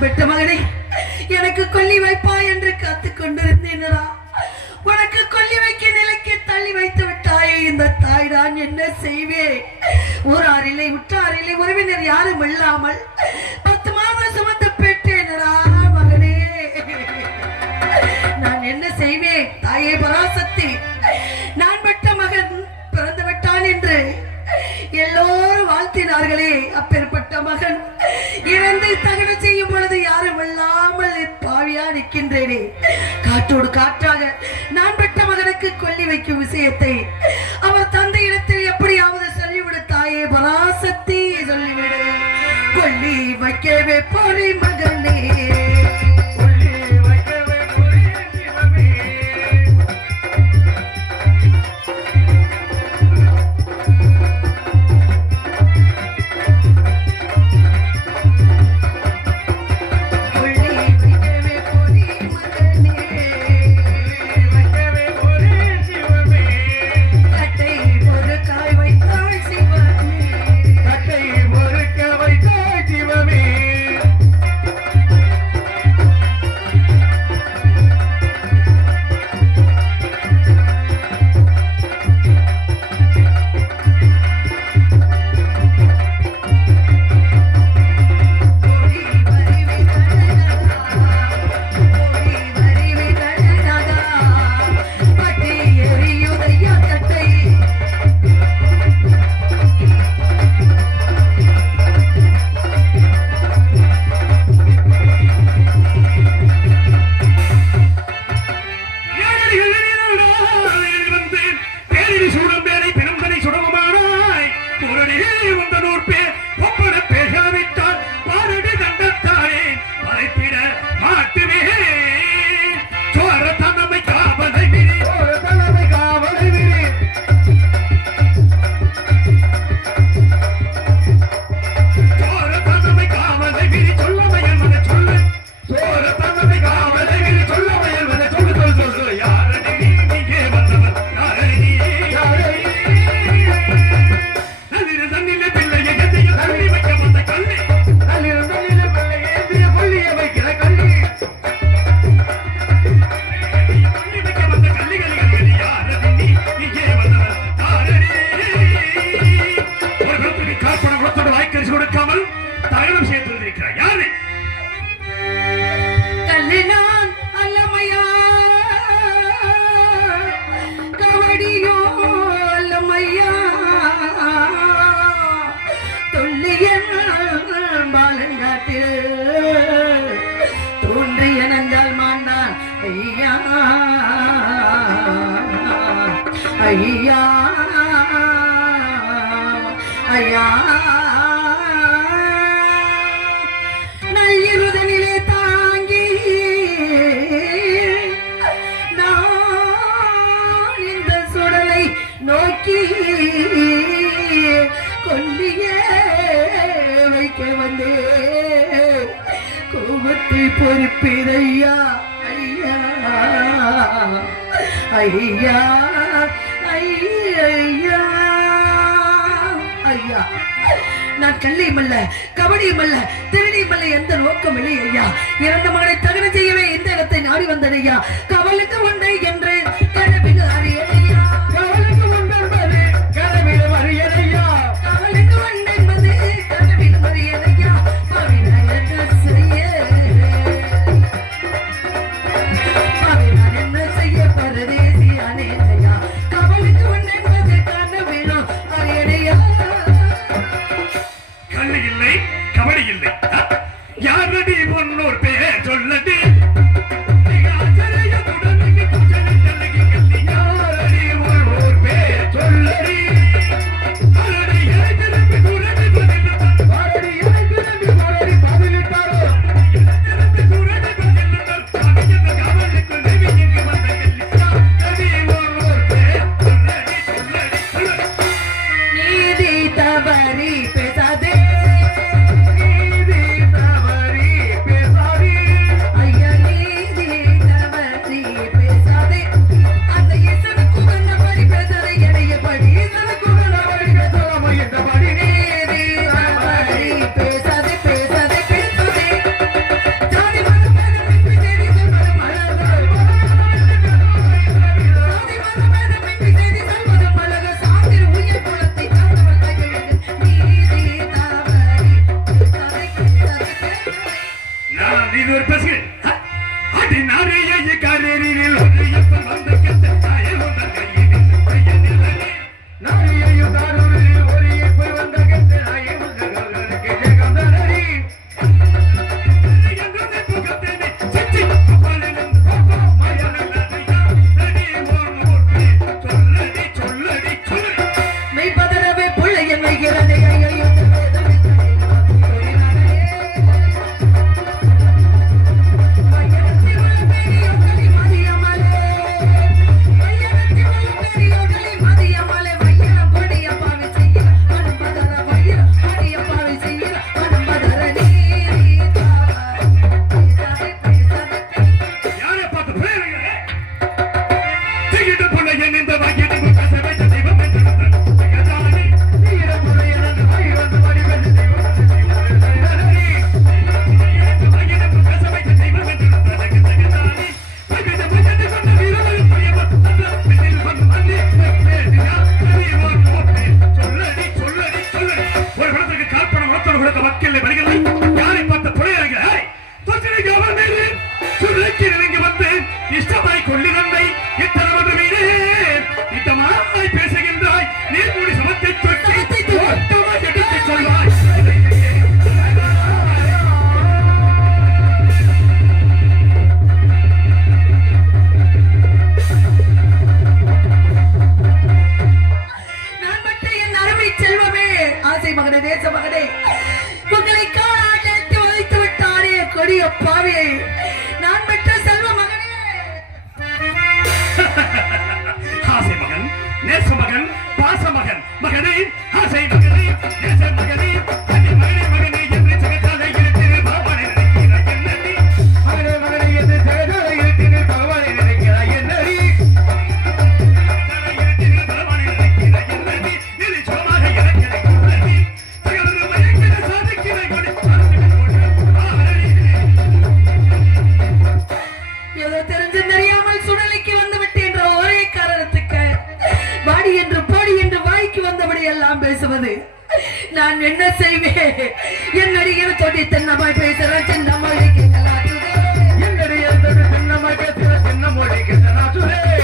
நான் பெற்ற மகனை எனக்கு கொல்லி வைப்பா என்று காத்துக் கொண்டிருந்தேனடா. உனக்கு கொல்லி வைக்க நிலைக்கு தள்ளி வைத்து விட்டாயே. இந்த தாய் நான் என்ன செய்வேன்? ஊராரில்லை, உற்றாரில்லை, உறவினர் யாரும் இல்லாமல் 10 மாதம் சுமந்து பெற்றேனடா மகனே. நான் என்ன செய்வேன்? தாயே பராசக்தி, நான் பெற்ற மகன் பிறந்து விட்டான் என்று எல்லோரும் வாழ்த்தினார்களே. அப்பேற்பட்ட மகன் இறந்து தகன செய்யும் பொழுது யாரும் இல்லாமல் பாவியா நிற்கின்றேனே. காற்றோடு காற்றாக நான் பெற்ற மகனுக்கு கொல்லி வைக்கும் விஷயத்தை அவர் தந்தையிடத்தில் எப்படியாவது சொல்லிவிடு தாயே பராசக்தி, சொல்லிவிடு. கொல்லி வைக்கவே போரி மகனே, ஐயா ஐயா நல்லிருதனிலே தாங்கி நான் இந்த சுடலை நோக்கி கொல்லியே வைக்க வந்தே. கோபத்தை பொறுப்பீரையா ஐயா ஐயா ஐயா ஐயா. நான் கல்லியும் அல்ல, கபடியும் அல்ல, திருடியும் அல்ல, எந்த நோக்கம் இல்லை ஐயா. இறந்த மகனை தகன செய்யவே இந்த இடத்தை நாடி வந்தது ஐயா. கவலுக்கு உண்டை என்று கனவில் அறியலையா, கவலுக்கு உண்டென்பது கனவில் அறியலையா, கவலுக்கு உண்டென்பது கனவில் அறியலையா. பாவினான் என்ன செய்ய, பாவினான் என்ன செய்ய பரதேசியானே ஐயா. கவலுக்கு உண்டென்பது கனவிலும் அறியலையா. கல்லு இல்லை, கபடி இல்லை, யாரடி பொன்னோர் பேர் சொல்லடி. நீதி தவறி பேசாதே, நீதி கொடுக்க மக்கள் வருகளை யாரை பார்த்து புலையார்கள் தொற்றினைக்கு அவர் மீது சுருக்கி நெருங்கி வந்து இஷ்டமாய் கொள்ளி நன்மை இத்தனவது மீது இத்தமாய் பேசுகின்றாய் நீர்மூடி சமத்தை தொட்டி ஓட்டமாய் எடுத்துச் சொல்வாய் மகனே தேச மகனே உங்களை காலாட்டி வதைத்து விட்டாரே கொடிய பாவியை நான் பெற்ற செல்வ மகனே ஆசை மகன் நேச மகன் பாச மகன் மகனே ஆசை மகனே நேச மகனே அடி மகனே மகனே என்று ஜெகத்தாலே இருக்கிற பாவனை நினைக்கிறாய் என்னடி மகனே மகனே என்று ஜெகத்தாலே இருக்கிற பாவனை நினைக்கிறாய் என்னடி பாவனை நினைக்கிறாய் என்னடி நீ சும்மாக எனக்கு ஏதோ தெரிஞ்சு தெரியாமல் சுடலைக்கு வந்து விட்டு என்ற ஒரே காரணத்துக்கு வாடி என்று போடி என்று வாய்க்கு வந்தபடி எல்லாம் பேசுவது நான் என்ன செய்வேன் என்னுடைய தொட்டி தென்னமாய் பேசுறேன் சின்னமாய் என்னுடைய சின்னமாய் பேசுறேன் சின்னமொழி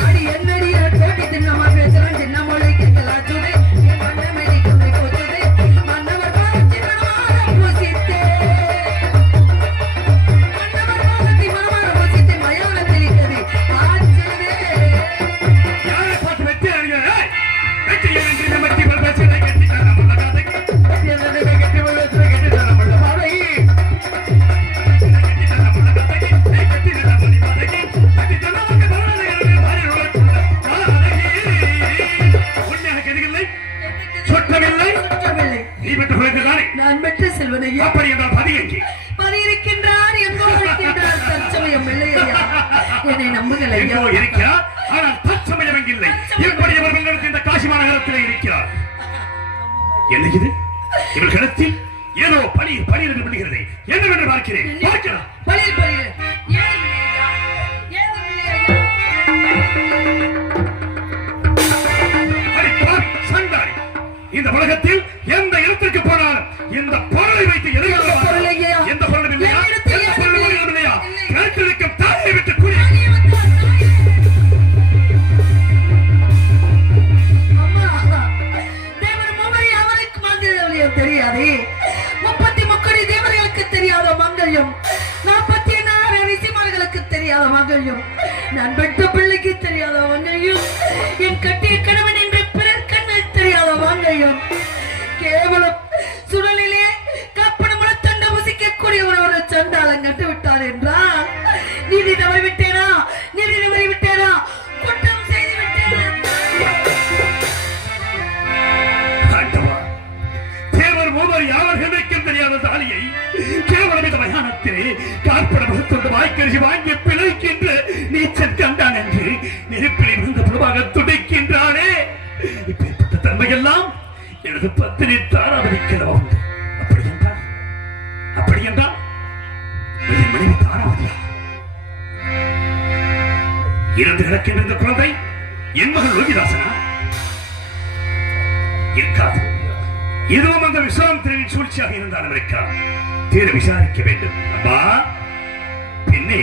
அடி என்னுடைய தொட்டி தின்னமாய் பேசுறேன் சின்னமொழி கேட்கலாச்சுதே நான் பெற்ற செல்வனையா அப்படி என்றால் பதியங்கி பதியிருக்கின்றார் எங்கோ இருக்கின்றார் தற்சமயம் இல்லையா என்னை நம்புகளையா இருக்கிறார் ஆனால் தற்சமயம் இல்லை எப்படி அவர்கள் இந்த காசி மாநகரத்தில் இருக்கிறார் என்ன இது இவர் கிடத்தில் ஏதோ பணி என்று விடுகிறது என்னவென்று பார்க்கிறேன் பார்க்கலாம் பலியில் பலியில் ஏன் இல்லையா ஏன் இல்லையா அடிப்பார் சண்டாரி இந்த உலகத்தில் எந்த இடத்திற்கு போனாலும் இந்த பொருளை வைத்து எதிர்கொள்வார் எந்த பொருளும் இல்லையா எந்த பொருளும் இல்லையா கருத்திருக்கும் தாயை விட்டு கூறி தெரியாதே 33 தேவர்களுக்கு தெரியாத மங்கள்யம் 44 ரிஷிமார்களுக்கு தெரியாத மங்கள்யம் நான் பெற்ற பிள்ளைக்கு தெரியாத மங்கள்யம் என் கட்டிய கணவன் என்று பிறர் கண்ணில் தெரியாத மங்கள்யம் கேவலம் சுழலிலே கப்பன முளத்தண்ட உசிக்கக்கூடிய ஒரு சண்டாளன் கட்டு விட்டார் என்றால் நீதி தவறி விட்டேனா நீதி தவறி விட்டேனா குற்றம் செய்து விட்டேனா யாவர்களுக்கும் தெரியாத தாலியை கேவலம் இந்த மயானத்திலே காற்பட முகத்தொண்டு வாய்க்கரிசி வாங்கி பிழைக்கின்ற நீச்சல் கண்டான் என்று நெருப்பிலே விழுந்த புலமாக துடைக்கின்றானே இப்பேற்பட்ட தன்மையெல்லாம் எனது பத்தினி தாராவதிக்கிறவா உண்டு அப்படி என்றால் என் மனைவி தாராவதியா இறந்து கிடக்கின்ற இந்த குழந்தை என் மகள் லோகிதாசனா இருக்காது இதுவும் அந்த விஸ்வாமித்திரனின் சூழ்ச்சியாக இருந்தாலும் இருக்கலாம் தீர விசாரிக்க வேண்டும் அம்மா பெண்ணே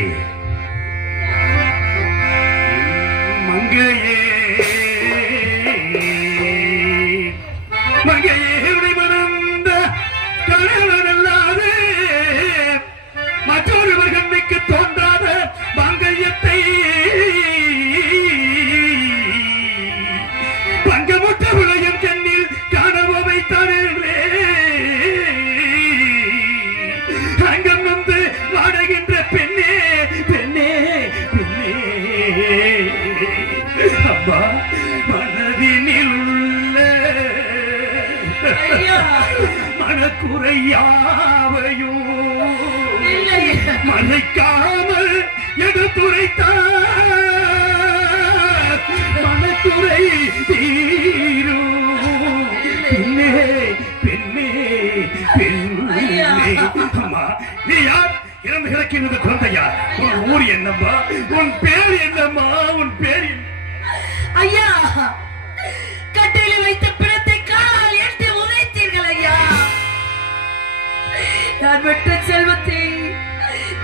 மங்கையே மங்கையே மணந்த கணவனல்லாது மற்றொருவர் கண்ணுக்கு தோன்றாத மங்கையத்தை பங்கமுட்ட விளையும் கண்ணில் காணவோ வைத்தானே அங்கம் வந்து வாடுகின்ற பெண்ணே பெண்ணே பெண்ணே அம்மா மனதினில் உள்ள மனக்குறையாவையும் மறைக்காமல் எடுத்துரைத்தார் மனக்குறை தீரும் பெண்ணே பெண்ணே பெண்ணே அம்மா நீ யார் இறந்து கிடக்கின்றது குழந்தையா உன் ஊர் என்னம்மா உன் பேர் என்னம்மா உன் பேர் ஐயா கட்டிலில் வைத்த பிணத்தை காலால் எடுத்து உதைத்தீர்கள் ஐயா நான் பெற்ற செல்வத்தை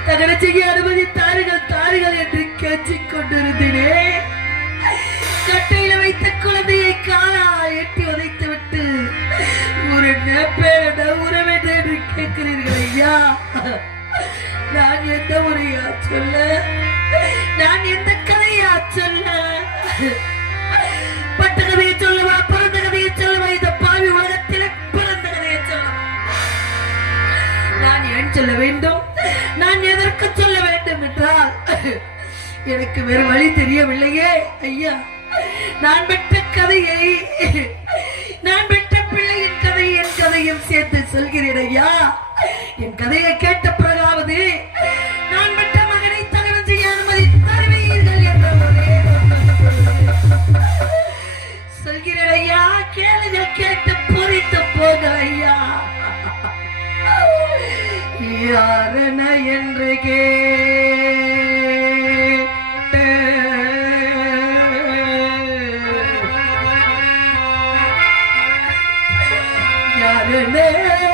தகன செய்ய அனுமதித்தார்கள் தார்கள் என்று கேச்சிக் கொண்டிருந்தேனே. கட்டையில வைத்த குழந்தையை காலா எட்டி உதைத்து விட்டு ஒரு பேர உறவென்று என்று கேட்கிறீர்கள் ஐயா. நான் எந்த முறையா சொல்ல, நான் எந்த கதையா சொல்ல, பட்ட கதையை சொல்லவா, பிறந்த கதையை சொல்லவா, இந்த பாவி உலகத்தில் பிறந்த கதையை சொல்லவா? நான் ஏன் சொல்ல வேண்டும், நான் எதற்கு சொல்ல வேண்டும் என்றால் எனக்கு வேறு வழி தெரியவில்லையே ஐயா. நான் பெற்ற கதையை, நான் பெற்ற பிள்ளையின் கதை, என் கதையும் சேர்த்து சொல்கிறேன் ஐயா. என் கதையை கேட்ட பிறகாவது நான் பெற்ற மகனை தகவல் செய்ய அனுமதி தருவீர்கள் என்ற சொல்கிறேன் ஐயா. கேளுங்க, கேட்டு பொறித்து போக ஐயா. யாரென என்று யாரென என்று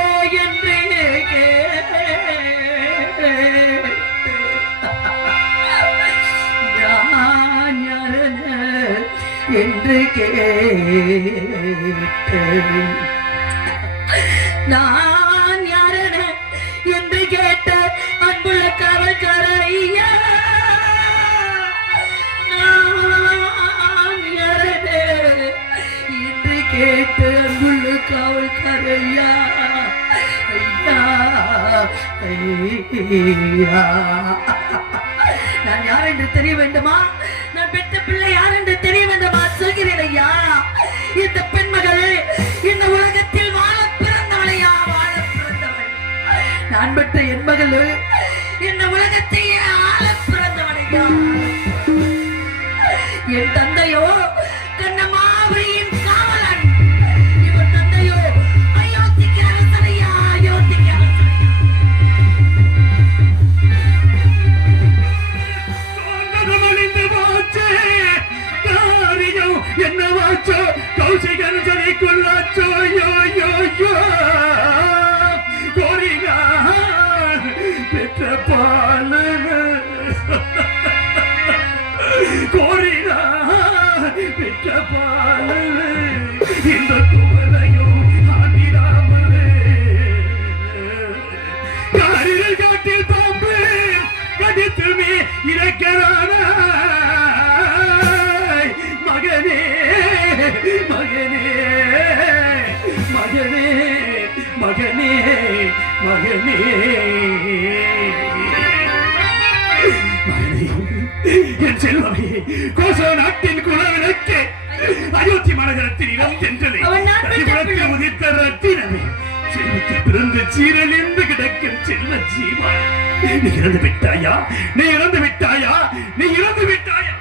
நான் யாரென என்று கேட்டேன். நான் யாரென என்று கேட்ட அன்புள்ள காவல்கார ஐயா. நான் யாரென என்று கேட்ட அன்புள்ள காவல்கார ஐயா. ஐயா ஐயா, நான் யார் என்று தெரிய வேண்டுமா? நான் பெற்ற பிள்ளை யார் என்று தெரிய வேண்டுமா? சொல்கிறேன் ஐயா. இந்த பெண்மகள் இந்த உலகத்தில் வாழ பிறந்தவளையா, வாழ பிறந்தவள். நான் பெற்ற என் மகள் இந்த உலகத்தையே ஆள பிறந்தவளையா. என் தந்தையோ கண்ணமாபுரியின் காவலன். இவன் தந்தையோ அயோத்திக்கு அரசனையா, அயோத்திக்கு அரசன். என்னவாச்சோ கௌசிகன் சொல்லிக்குள்ளாச்சோ யோ யோ யோ கோரினா பெற்ற பாலு கோரினா பெற்ற பாலு இந்த குமரையும் ஆண்டிடாமலே காரில் காட்டில் பாம்பு கடித்துமே இறக்கிறான மகனே மகனே மகனே மகனே மகனே என் செல்வமே, கோசோ நாட்டின் குலவிளக்கே, அயோத்தி மாநகரத்தின் இடம் சென்றதை உதித்த ரத்தினமே, செல்வத்தில் பிறந்த சீரழிந்து கிடக்கும் செல்வ ஜீவா, நீ இறந்து விட்டாயா, நீ இறந்து விட்டாயா, நீ இறந்து விட்டாயா?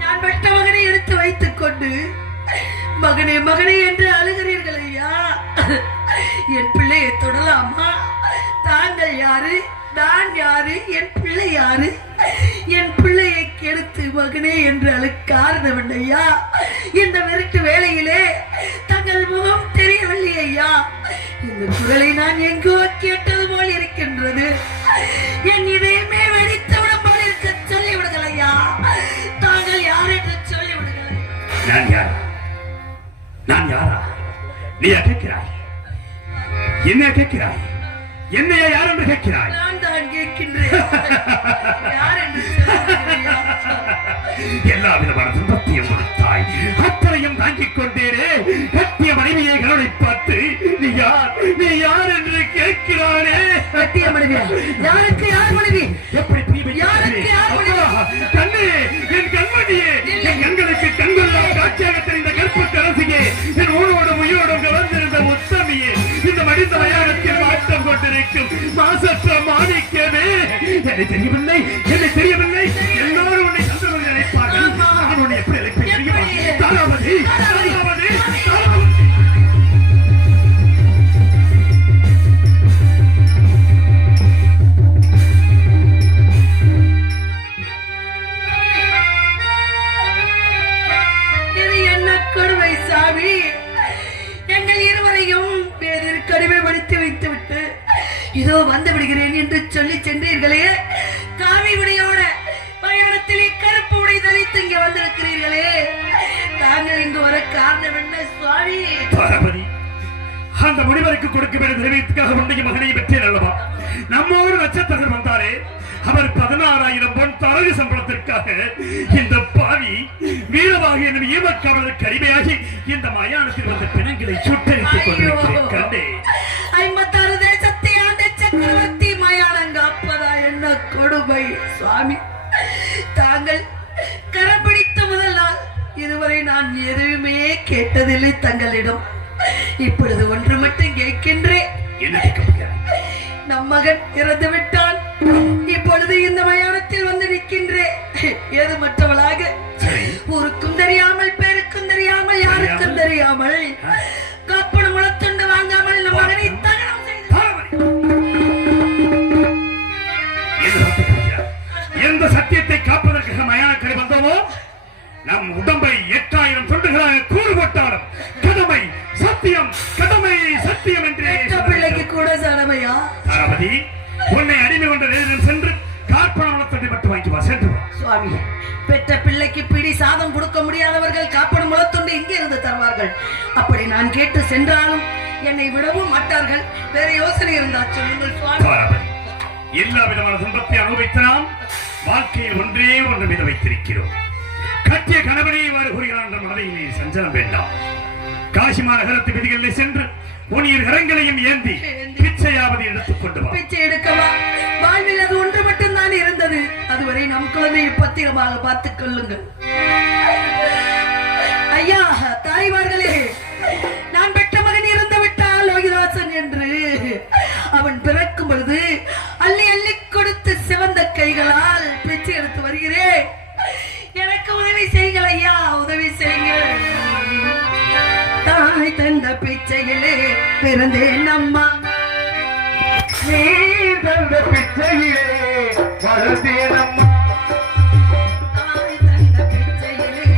நான் பெற்ற மகனை எடுத்து வைத்துக் கொண்டு மகனே மகனே என்று அழுகிறீர்கள் ஐயா. என் பிள்ளையை தொடலாமா? தாங்கள் யாரு, நான் யாரு, என் பிள்ளை யாரு? என் பிள்ளையை கெடுத்து மகனே என்று அழு காரணம் ஐயா. இந்த விரட்டு வேளையிலே தங்கள் முகம் தெரியவில்லை ஐயா. இந்த குரலை நான் எங்கோ கேட்டது போல் இருக்கின்றது. என் இதயமே வெடித்தவிடம் போல் இருக்க சொல்லிவிடுங்கள் ஐயா. தாங்கள் யார் என்று சொல்லிவிடுங்கள். நான் யாரா? நான் யாரா? நீ கேட்கிறாய், என்ன கேட்கிறாய்? என்னைய யார் என்று கேட்கிறாய்? நான் தான் கேட்கின்றேன். யார் என்று எல்லா விதமான துன்பத்தையும் கொடுத்தாய், அத்தனையும் தாங்கிக் கொண்டேனே. கட்டிய மனைவியை கருணை பார்த்து நீ யார், நீ யார் என்று கேட்கிறானே. கட்டிய மனைவி யாருக்கு? யார் மனைவி? எப்படி யாருக்கு யார் மனைவி? கண்ணே, என் கண்மணியே, என் கண்களுக்கு கண்கொள்ளா காட்சியாக தெரிந்த கற்பத்து அரசியே, என் உணவோடும் உயிரோடும் கலந்திருந்த முத்தமியே, இந்த மனித மயானத்தில் ஆட்டம் கொண்டிருக்கும் மாசற்ற மாணிக்கமே, என்னை தெரியவில்லை, என்னை தெரியவில்லை. எல்லாரும் உன்னை சந்தோஷம் நினைப்பார்கள். நான் உன்னை எப்படி அழைப்பேன் தெரியுமா? தாராவதி, தாராவதி, தாராவதி. இது என்ன கொடுமை சாமி? எங்கள் இருவரையும் இதோ வந்து விடுகிறேன் என்று சொல்லி சென்றீர்களே, காவி உடையோட பயணத்திலே கருப்பு உடை தரித்து இங்கே வந்திருக்கிறீர்களே, தாங்கள் இங்கு வர காரணம் என்ன சுவாமி? பார்வதி, அந்த முனிவருக்கு கொடுக்க வேண்டிய திரவியத்துக்காக உண்டைய மகனை பெற்றேன் அல்லவா? நம்மோடு நட்சத்திரத்தில் வந்தாரே, அவர் 16,000 பொன் தரகு சம்பளத்திற்காக இந்த பாவி வீரவாக என்னும் ஈமக்காவலருக்கு அடிமையாகி இந்த மயானத்தில் வந்த பிணங்களை சுட்டரித்துக் கொண்டிருக்கிறேன் கண்டே. 56 தேசத்தை ஆண்ட சக்கரவர்த்தி மயானம் காப்பதா என்ன கொடுமை சுவாமி! தாங்கள் கரப்பிடித்த முதல் நாள் இதுவரை நான் எதுவுமே கேட்டதில்லை தங்களிடம். இப்பொழுது ஒன்று மட்டும் கேட்கின்றேன். என்ன கேட்க முடியாது? நம் மகன் இறந்து விட்டான். இப்பொழுது இந்த மயானத்தில் வந்து நிற்கின்றேன். ஏது மற்றவளாக, ஊருக்கும் தெரியாமல் பேருக்கும் தெரியாமல் யாருக்கும் தெரியாமல் காப்பணம் முளத்துண்டு வாங்காமல் நம் மகனை தகனம் எந்த சத்தியத்தை காப்பதற்காக மயானக்கரை வந்தோமோ, நம் உடம்பை 8000 தொண்டுகளாக கூறு போட்டாலும் கடமை சத்தியம், கடமை சத்தியம் என்றே. பிள்ளைக்கு கூட சடமையா? தாராபதி, உன்னை அடிமை கொண்ட நேரம் சென்று காற்பணத்தை மட்டும் வாங்கி வா, சென்று வா. சுவாமி, பெற்ற பிள்ளைக்கு பிடி சாதம் கொடுக்க முடியாதவர்கள் காப்பணம் முளத்துண்டு இங்கே இருந்து தருவார்கள். அப்படி நான் கேட்டு சென்றாலும் என்னை விடவும் மாட்டார்கள். வேற யோசனை இருந்தா சொல்லுங்கள் சுவாமி. தாராபதி, எல்லா விதமான துன்பத்தை அனுபவித்து நாம் வாழ்க்கையில் ஒன்றே ஒன்று மீது வைத்திருக்கிறோம். கட்டிய கணவனை இவ்வாறு கூறுகிறான் என்ற மனதையிலே சஞ்சலம் வேண்டாம். காசி மாநகரத்து விதிகளில் சென்று உன் கரங்களையும் ஏந்தி பிச்சையாவது எடுத்துக் கொண்டு வா. பிச்சை எடுக்கவா? வாழ்வில் அது ஒன்று மட்டும்தான் இருந்தது. அதுவரை நம் குழந்தையை பத்திரமாக பார்த்துக் கொள்ளுங்கள். ஐயா தாய்மார்களே, நான் பெற்ற மகன் இறந்து விட்டால் லோகிதாசன் என்று அவன் பிறக்கும் பொழுது அள்ளி அள்ளி கொடுத்து சிவந்த கைகளால் பிச்சை எடுத்து வருகிறேன். எனக்கு உதவி செய்யுங்கள் ஐயா, உதவி செய்யுங்கள். தாய் தந்த பிச்சையிலே பிறந்தேன் அம்மா, நீ தந்த பிச்சையிலே வளர்ந்தேன் அம்மா. தாய் தந்த பிச்சையிலே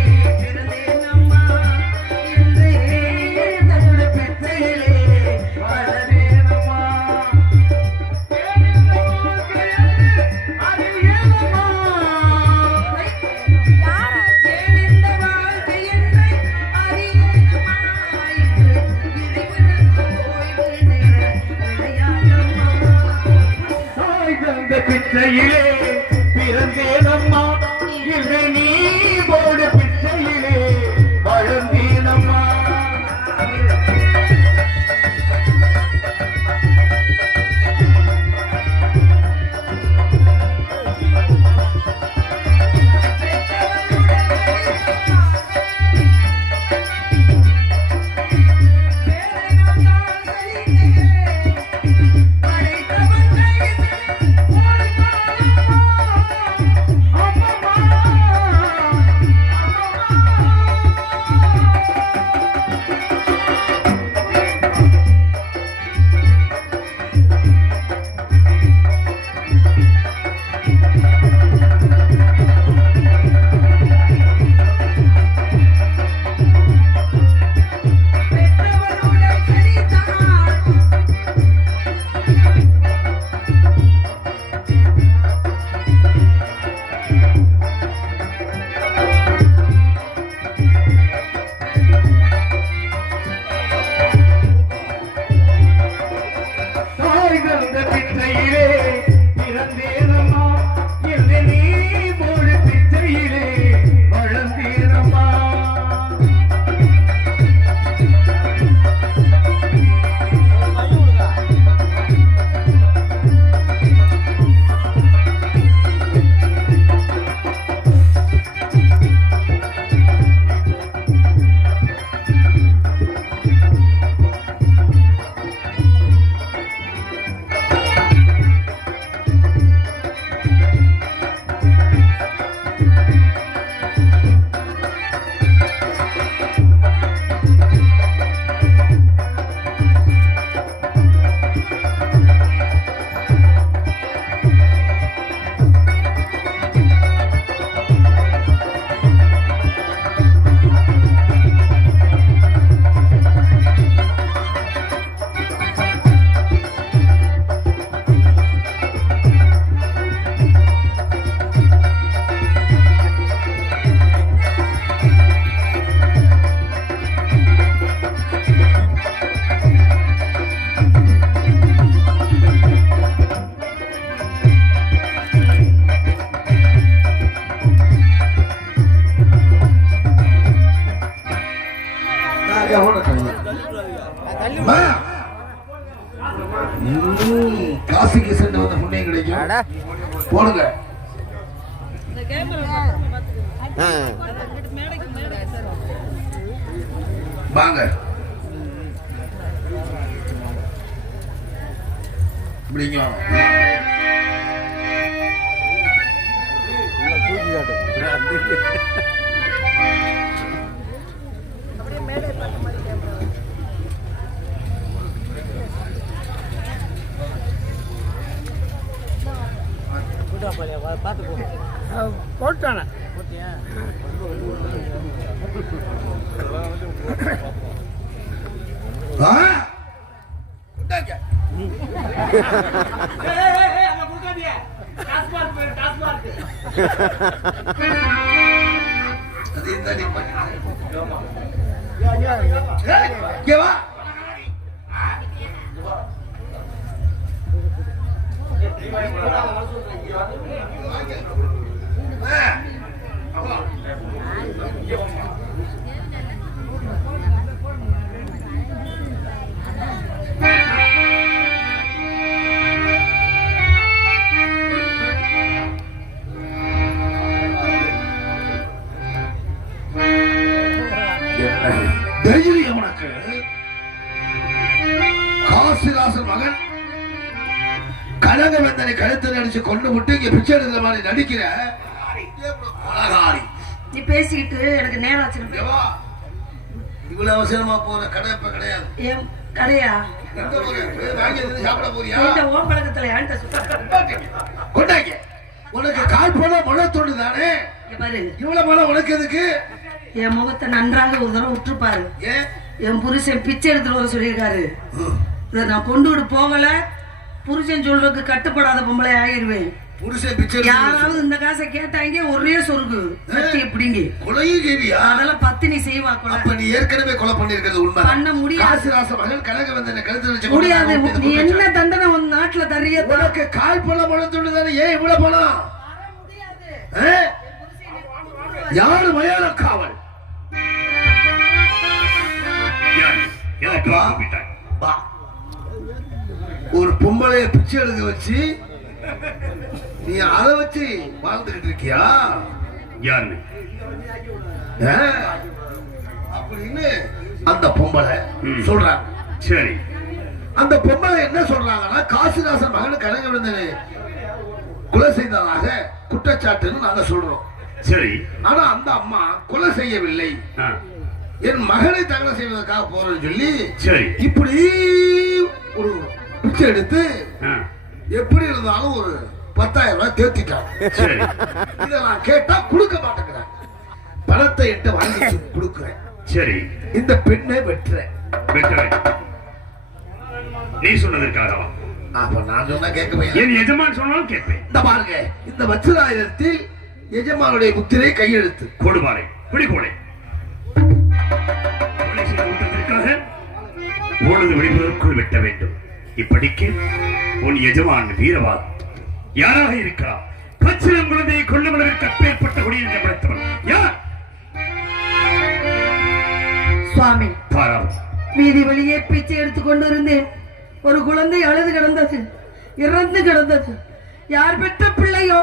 பிறந்தேன் அம்மா, இன்றே தந்த பிச்சையிலே வளர்ந்தேன் அம்மா. பிச்சையிலே பிறந்த காசிக்கு சென்று வந்த புண்ணியம் கிடைக்கும். போடுங்க. வாங்க இப்படிங்க. போட்டானே தைரியம் உனக்கு? காசிராசன் மகன் கனகவேந்தனை கழுத்தில் அடிச்சு கொண்டு விட்டு இங்க பிச்சை எடுக்கிற மாதிரி நடிக்கிற நீ பேசிட்டு எனக்கு நேரம் ஆச்சு. இவ்வளவு அவசரமா போற கடை இப்ப கிடையாது. ஏன் கடையா? சாப்பிட போறியா? ஓம் பழக்கத்துல கொண்டாங்க. உனக்கு கால் போன முளை தோண்டு தானே? பாரு, இவ்வளவு மழை உனக்கு எதுக்கு? என் முகத்தை நன்றாக ஒரு தடவை உற்றுப்பாரு. என் புருஷன் பிச்சை எடுத்துட்டு வர சொல்லியிருக்காரு. இதை நான் கொண்டு விட்டு போகல, புருஷன் சொல்றதுக்கு கட்டுப்படாத பொம்பளை ஆகிருவேன். புருஷன் பிச்சை யாராவது இந்த காசை கேட்டாங்க ஒரே சொருகு கட்டி எப்படிங்க கொலையும் செய்வியா? அதெல்லாம் பத்தினி செய்வா. கொலை அப்ப நீ ஏற்கனவே கொலை பண்ணிருக்கிறது உண்மை. பண்ண முடியாது. காசிராச மகன் கனகவேந்தனை கழுத்தில் அடிச்சு முடியாது. நீ என்ன தண்டனை உன் நாட்டுல தர்றிய? உனக்கு கால் போல முளை தோண்டு தானே? ஏன் இவ்வளவு பணம்? யாரு மயான காவல்? ஒரு பொம்பளைய பிச்சை எடுக்க வச்சு நீ அதை வச்சு வாழ்ந்துகிட்டு இருக்கியா? யாரு அப்படின்னு அந்த பொம்பளை சொல்றாங்க. சரி, அந்த பொம்பளை என்ன சொல்றாங்கன்னா, காசிராசன் மகன் கனகவேந்தனை கொலை செய்ததாக குற்றச்சாட்டுன்னு நாங்க சொல்றோம். சரி, ஆனா அந்த அம்மா கொலை செய்யவில்லை, என் மகனை தகவல் செய்வதற்காக போறேன்னு சொல்லி சரி இப்படி ஒரு பிச்சை எடுத்து எப்படி இருந்தாலும் ஒரு 10,000 ரூபாய் தேர்த்திட்டாங்க. சரி, இதை நான் கேட்டா கொடுக்க மாட்டேங்கிறேன். பணத்தை என்கிட்ட வாங்கி கொடுக்குறேன். சரி, இந்த பெண்ணை வெட்டுறேன். நீ சொன்னதற்காகவா? அப்ப நான் சொன்னா கேட்க என் எஜமான் சொன்னாலும் கேட்பேன். இந்த பாருங்க, இந்த வச்சிராயுதத்தில் எஜமானுடைய முத்திரை கையெழுத்து. கொடுமாறை பிடிக்கோளை பொழுது விடுவதற்குள் வெட்ட வேண்டும். இப்படிக்கு உன் எஜமான் வீரவான் யாராக இருக்கிறார்? பச்சிலம் குழந்தையை கொள்ளுவதற்கு அப்பேற்பட்ட குடியில் படைத்தவன் யார்? சுவாமி, பாராவும் வீதி வழியே பிச்சை எடுத்துக் கொண்டு இருந்தேன். ஒரு குழந்தை அழுது கிடந்தது, இறந்து கிடந்தது. யார் பெற்ற பிள்ளையோ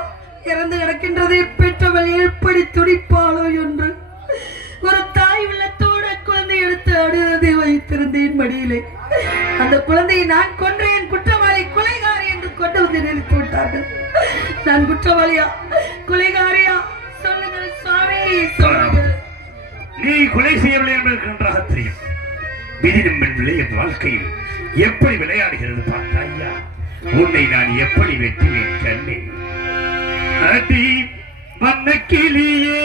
இறந்து கிடக்கின்றதை பெற்றவள் எப்படி துடிப்பாளோ என்று ஒரு தாய் உள்ளத்தோட குழந்தை எடுத்து அழுததை வைத்திருந்தேன் மடியிலே. அந்த குழந்தையை நான் கொன்றேன், குற்றவாளி கொலைகாரி என்று கொண்டு வந்து நிறுத்தி விட்டார்கள். நான் குற்றவாளியா கொலைகாரியா? சொல்லுங்கள் சுவாமி, சொல்லுங்கள். நீ கொலை செய்யவில்லை என்பதற்கு நன்றாக தெரியும். விதினும் என் வாழ்க்கையில் எப்படி விளையாடுகிறது பார்த்தாயா? உன்னை நான் எப்படி வெற்றிவேன் கண்ணே? அடி வண்ண கிளியே,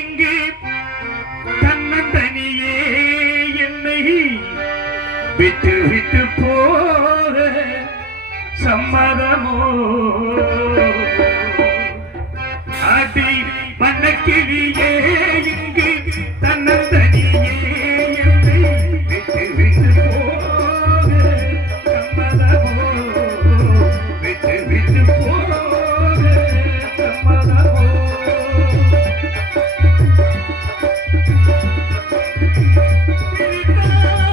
இங்கு தன்னந்தனியே என்னை விட்டு விட்டு போக சம்மதமோ? அடி வண்ண கிளியே, இங்கு தன்னந்தனியே என்னை விட்டு விட்டு போக சம்மதமோ? விட்டு விட்டு போக சம்மதமோ? Thank you.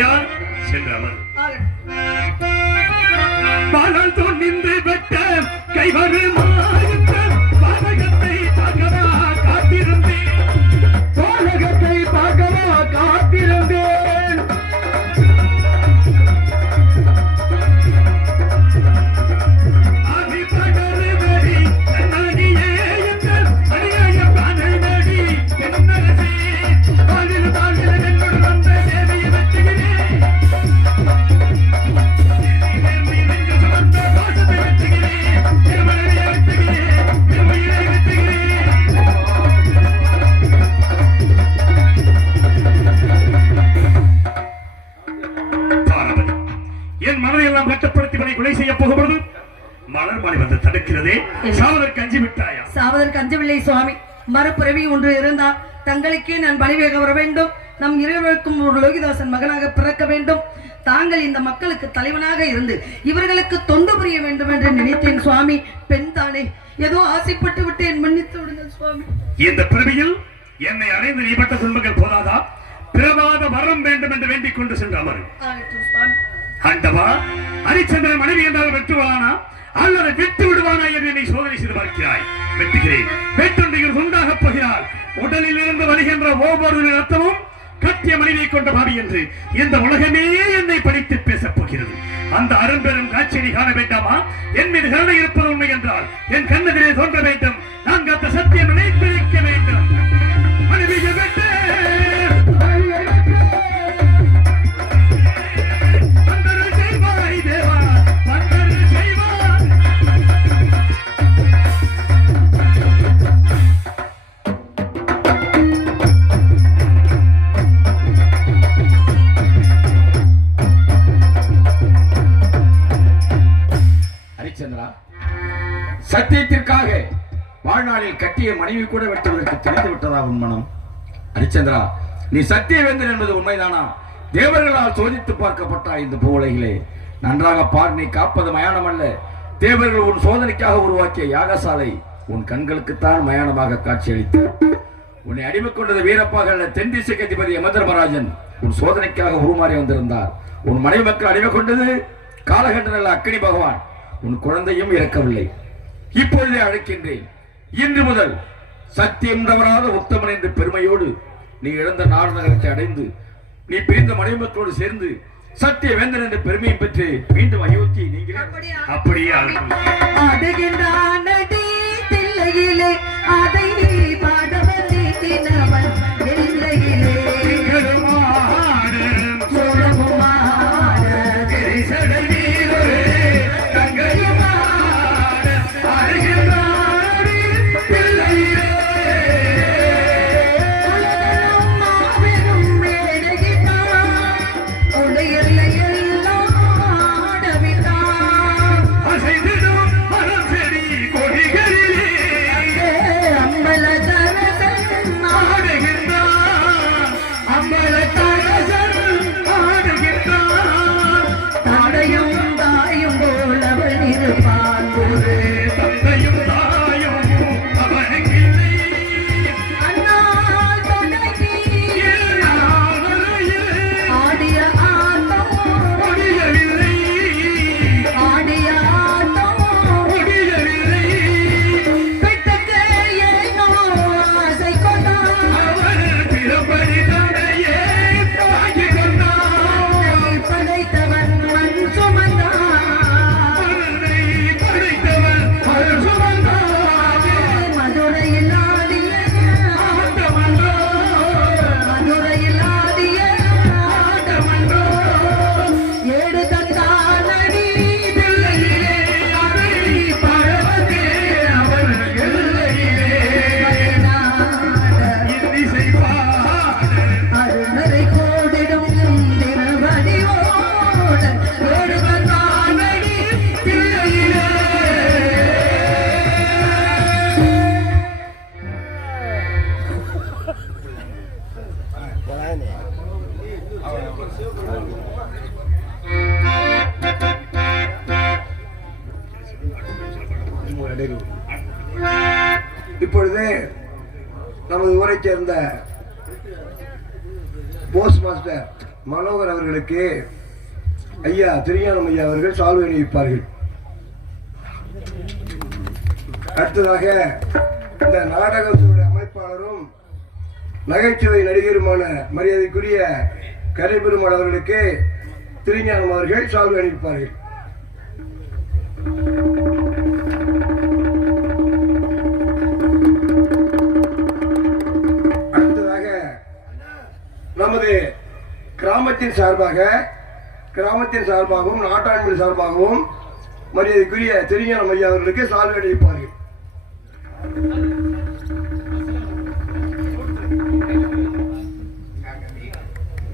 விட்டாயால் சென்று அமர். ஆகட்டும். பாலால் துணிந்து வெட்ட கைவருமாறுத்த பாலகத்தை பார்க்கவா காத்திருந்தேன். பாலகத்தை பார்க்கவா காத்திருந்தேன். அதிபகருவடி தன்னடியே எங்கள் அநியாய பிராணனடி என்னரசே. பாலில் பாலில் என்னோடு வந்த தேவியை வெட்டுகிறேன். என் மனதையெல்லாம் கட்டுப்படுத்தி மனை கொலை செய்ய போகும்பொழுது மலர் மாலை வந்து தடுக்கிறதே. சாவதற்கு அஞ்சி விட்டாயா? சாவதற்கு அஞ்சவில்லை சுவாமி. மறுபிறவி ஒன்று இருந்தால் தங்களுக்கே நான் பலிவேக வர வேண்டும். நம் இருவருக்கும் ஒரு லோகிதாசன் மகனாக பிறக்க வேண்டும். தாங்கள் இந்த மக்களுக்கு தலைவனாக இருந்து இவர்களுக்கு தொண்டு புரிய வேண்டும் என்று நினைத்தேன் சுவாமி. பெண் தானே, ஏதோ ஆசைப்பட்டு விட்டேன், மன்னித்து விடுங்கள் சுவாமி. இந்த பிறவியில் என்னை அடைந்து நீப்பட்ட துன்பங்கள் போதாதா? பிறவாத வரம் வேண்டும் என்று வேண்டிக் கொண்டு சென்று அமரு. ஆகட்டும் சுவாமி. ஆண்டவா, ஹரிச்சந்திரன் மனைவி என்றால் வெட்டுவானா அல்லது விட்டு விடுவானா என்று என்னை சோதனை செய்து பார்க்கிறாய். வெட்டுகிறேன். வெட்டொன்றையில் துண்டாகப் போகிறாள். உடலில் இருந்து வருகின்ற ஒவ்வொரு ரத்தமும் கட்டிய மனைவியை கொண்ட பாவி என்று இந்த உலகமே என்னை படித்து பேசப் போகிறது. அந்த அரும்பெரும் காட்சியை காண வேண்டாமா? என் மீது கருணை இருப்பது உண்மை என்றால் என் கண்ணெதிரே தோன்ற வேண்டும். நான் காத்த சத்தியம் நினைத்திருக்க வேண்டும். மனைவியை வெட்டு. சத்தியத்திற்காக வாழ்நாளில் கட்டிய மனைவி கூட வெட்டுவதற்கு தெரிந்து விட்டதா உன் மனம்? ஹரிச்சந்திரா, நீ சத்தியவேந்தன் என்பது உண்மைதானா? தேவர்களால் சோதித்து பார்க்கப்பட்ட இந்த பூவுலகிலே நன்றாக பார். நீ காப்பது மயானம் அல்ல. தேவர்கள் உன் சோதனைக்காக உருவாக்கிய யாகசாலை உன் கண்களுக்குத்தான் மயானமாக காட்சியளித்து உன்னை அடிமை கொண்டது வீரப்பாக அல்ல. தென் திசைக்கு அதிபதி யமதர்மராஜன் உன் சோதனைக்காக உருமாறி வந்திருந்தார். உன் மனைவி மக்கள் அடிமை கொண்டது காலகண்டன் அல்ல, அக்கினி பகவான். உன் குழந்தையும் இறக்கவில்லை. இப்பொழுதே அழைக்கின்றேன். இன்று முதல் சத்தியம் தவறாத உத்தமன் என்ற பெருமையோடு நீ இழந்த நாடு நகரத்தை அடைந்து நீ பிரிந்த மனைவி மக்களோடு சேர்ந்து சத்திய வேந்தன் என்ற பெருமையை பெற்று மீண்டும் அயோத்தி நீங்களே அப்படியே அதை பாடவன் இப்பொழுது நமது ஊரை சேர்ந்த போஸ்ட் மாஸ்டர் மனோகர் அவர்களுக்கு ஐயா திருஞானம் ஐயா அவர்கள் சால்வை அணிவிப்பார்கள். அடுத்ததாக இந்த நாடகத்தினுடைய அமைப்பாளரும் நகைச்சுவை நடிகருமான மரியாதைக்குரிய கலைபெருமாள் அவர்களுக்கு திருஞானம் அவர்கள் சால்வை அணிவிப்பார்கள். அடுத்ததாக நமது கிராமத்தின் சார்பாகவும் நாட்டாண்மை சார்பாகவும் மரியாதைக்குரிய திருஞானம் ஐயா அவர்களுக்கு சால்வை அணிவிப்பார்கள்.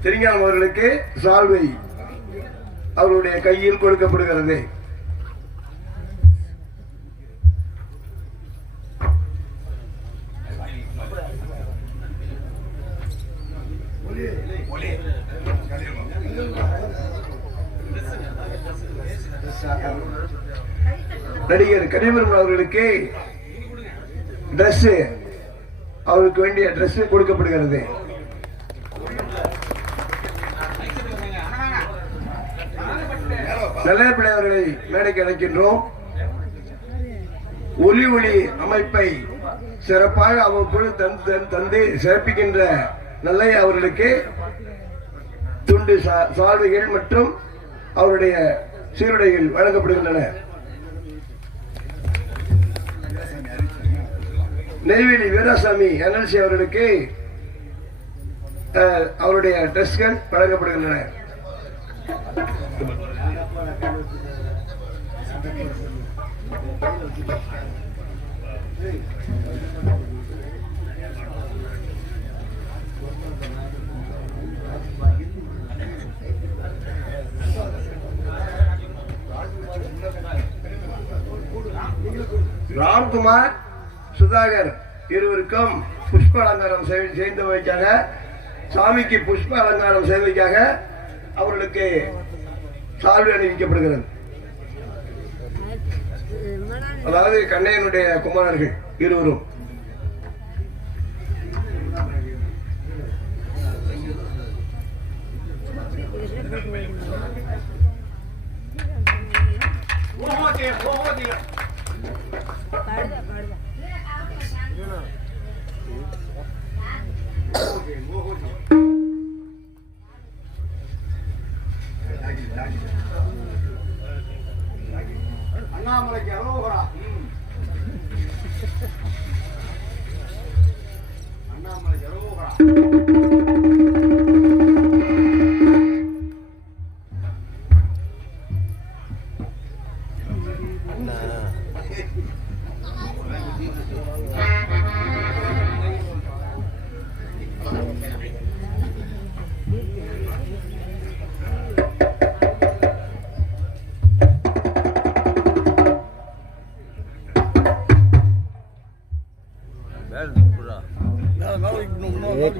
திருஞானம் அவர்களுக்கு சால்வை அவருடைய கையில் கொடுக்கப்படுகிறது. நடிகர் கனிபெருமாள் அவர்களுக்கு டிரஸ், அவருக்கு வேண்டிய டிரஸ் கொடுக்கப்படுகிறது. நல்ல பிள்ளையவர்களை மேடைக்கு அழைக்கின்றோம். ஒலி அமைப்பை சிறப்பாக அவ்வப்பொழுது தந்து சிறப்பிக்கின்ற நல்லையா அவர்களுக்கு துண்டு சால்வைகள் மற்றும் அவருடைய சீருடைகள் வழங்கப்படுகின்றன. நெய்வேலி வீராசாமி NLC அவர்களுக்கு அவருடைய டிரஸ்கள் வழங்கப்படுகின்றன. ராம்குமார் சுதாகர் இருவருக்கும் புஷ்ப அலங்காரம் செய்தவைக்காக, சாமிக்கு புஷ்ப அலங்காரம் செய்தவைக்காக அவர்களுக்கு சால்வை அணிவிக்கப்படுகிறது. அதாவது கண்ணையனுடைய குமாரர்கள் இருவரும். அண்ணாமலைக்கு அரோகரா. அண்ணாமலைக்கு அரோகரா.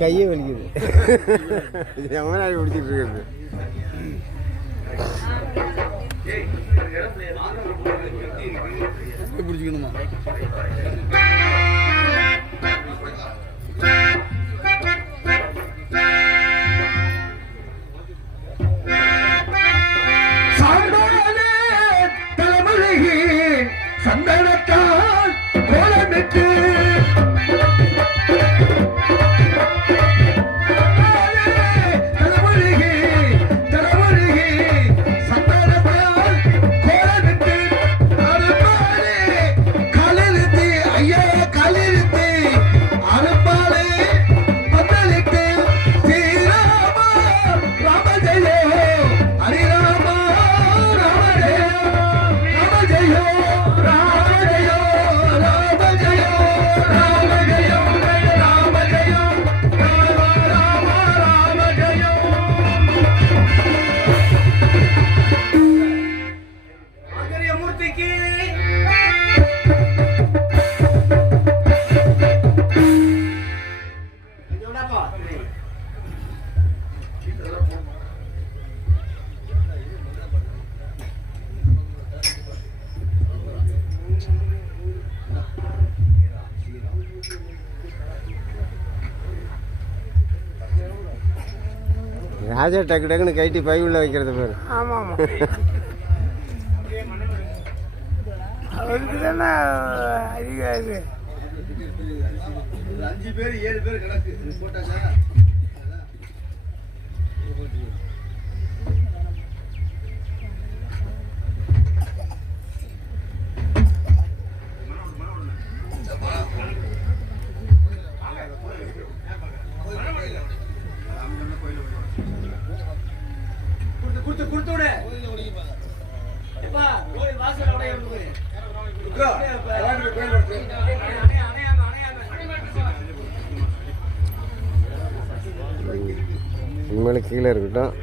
கையே வலிக்குது. பிடிச்சிட்டு இருக்குது. பிடிச்சிக்கணுமா? சந்தனத்தால் கோலமிட்டு ஐயா ராஜா டக்கு டக்குன்னு கைட்டி பைபிளில் வைக்கிறது பேர். ஆமாம் ஆமாம், அவருக்கு தானே அதிகம் இது. 5 பேர் 7 பேர் கணக்கு போட்டாங்க. இனிமேல் கீழே இருக்கட்டும்.